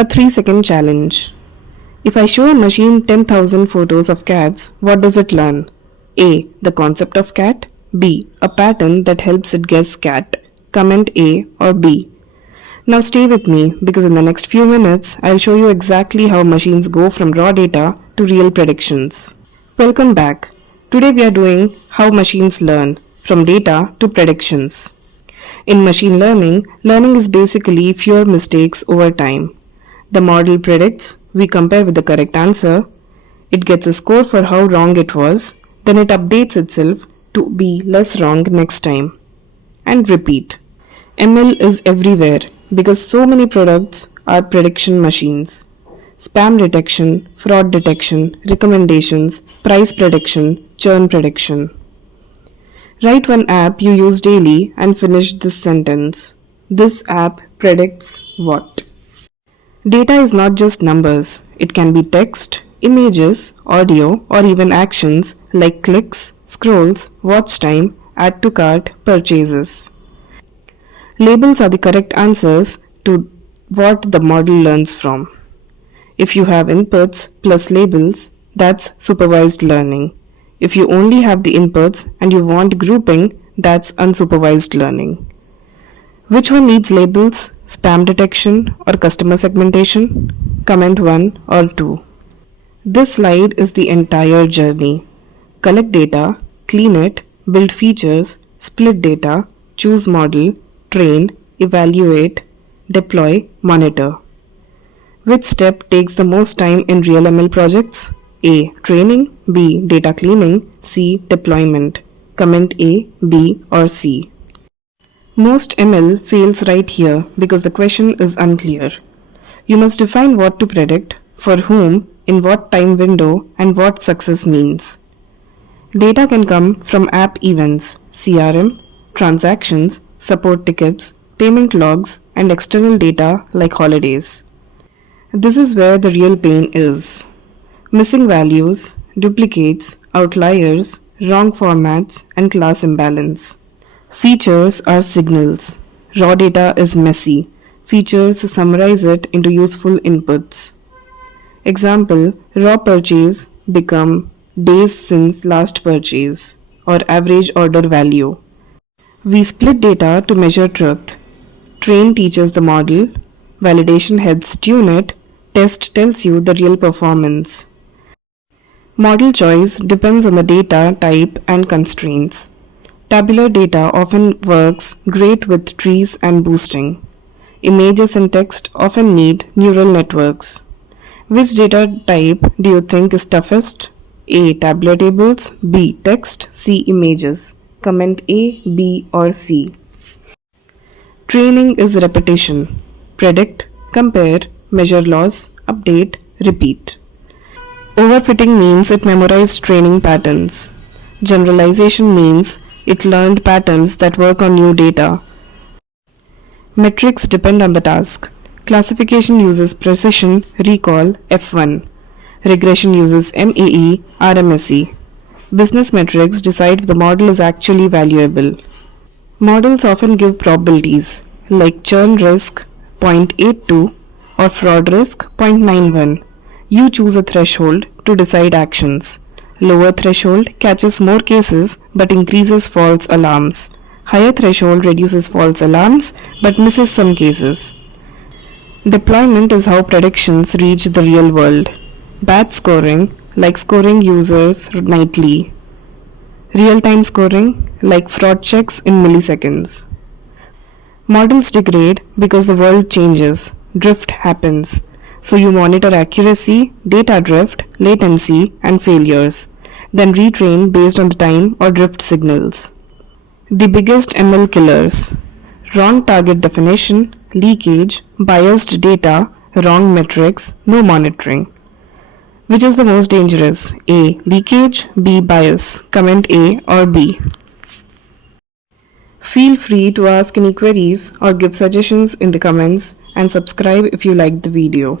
A 3-second challenge. If I show a machine 10,000 photos of cats, what does it learn? A. The concept of cat. B. A pattern that helps it guess cat. Comment A or B. Now stay with me because in the next few minutes, I'll show you exactly how machines go from raw data to real predictions. Welcome back. Today we are doing how machines learn from data to predictions. In machine learning, learning is basically fewer mistakes over time. The model predicts, we compare with the correct answer, it gets a score for how wrong it was, then it updates itself to be less wrong next time. And repeat. ML is everywhere because so many products are prediction machines. Spam detection, fraud detection, recommendations, price prediction, churn prediction. Write one app you use daily and finish this sentence. This app predicts what? Data is not just numbers. It can be text, images, audio, or even actions like clicks, scrolls, watch time, add to cart, purchases. Labels are the correct answers to what the model learns from. If you have inputs plus labels, that's supervised learning. If you only have the inputs and you want grouping, that's unsupervised learning. Which one needs labels, spam detection or customer segmentation? Comment 1 or 2. This slide is the entire journey. Collect data, clean it, build features, split data, choose model, train, evaluate, deploy, monitor. Which step takes the most time in real ML projects? A. Training. B. Data cleaning. C. Deployment. Comment A, B or C. Most ML fails right here because the question is unclear. You must define what to predict, for whom, in what time window, and what success means. Data can come from app events, CRM, transactions, support tickets, payment logs, and external data like holidays. This is where the real pain is. Missing values, duplicates, outliers, wrong formats, and class imbalance. Features are signals. Raw data is messy. Features summarize it into useful inputs. Example, raw purchase become days since last purchase or average order value. We split data to measure truth. Train teaches the model. Validation helps tune it. Test tells you the real performance. Model choice depends on the data type and constraints. Tabular data often works great with trees and boosting. Images and text often need neural networks. Which data type do you think is toughest? A. Tabular tables, B. Text, C. Images. Comment A, B or C. Training is repetition. Predict, compare, measure loss, update, repeat. Overfitting means it memorized training patterns. Generalization means it learned patterns that work on new data. Metrics depend on the task. Classification uses precision, recall, F1. Regression uses MAE, RMSE. Business metrics decide if the model is actually valuable. Models often give probabilities like churn risk 0.82 or fraud risk 0.91. You choose a threshold to decide actions. Lower threshold catches more cases but increases false alarms. Higher threshold reduces false alarms but misses some cases. Deployment is how predictions reach the real world. Batch scoring, like scoring users nightly. Real-time scoring, like fraud checks in milliseconds. Models degrade because the world changes. Drift happens. So you monitor accuracy, data drift, latency, and failures. Then retrain based on the time or drift signals. The biggest ML killers: wrong target definition, leakage, biased data, wrong metrics, no monitoring. Which is the most dangerous? A. Leakage, B. Bias. Comment A or B. Feel free to ask any queries or give suggestions in the comments and subscribe if you liked the video.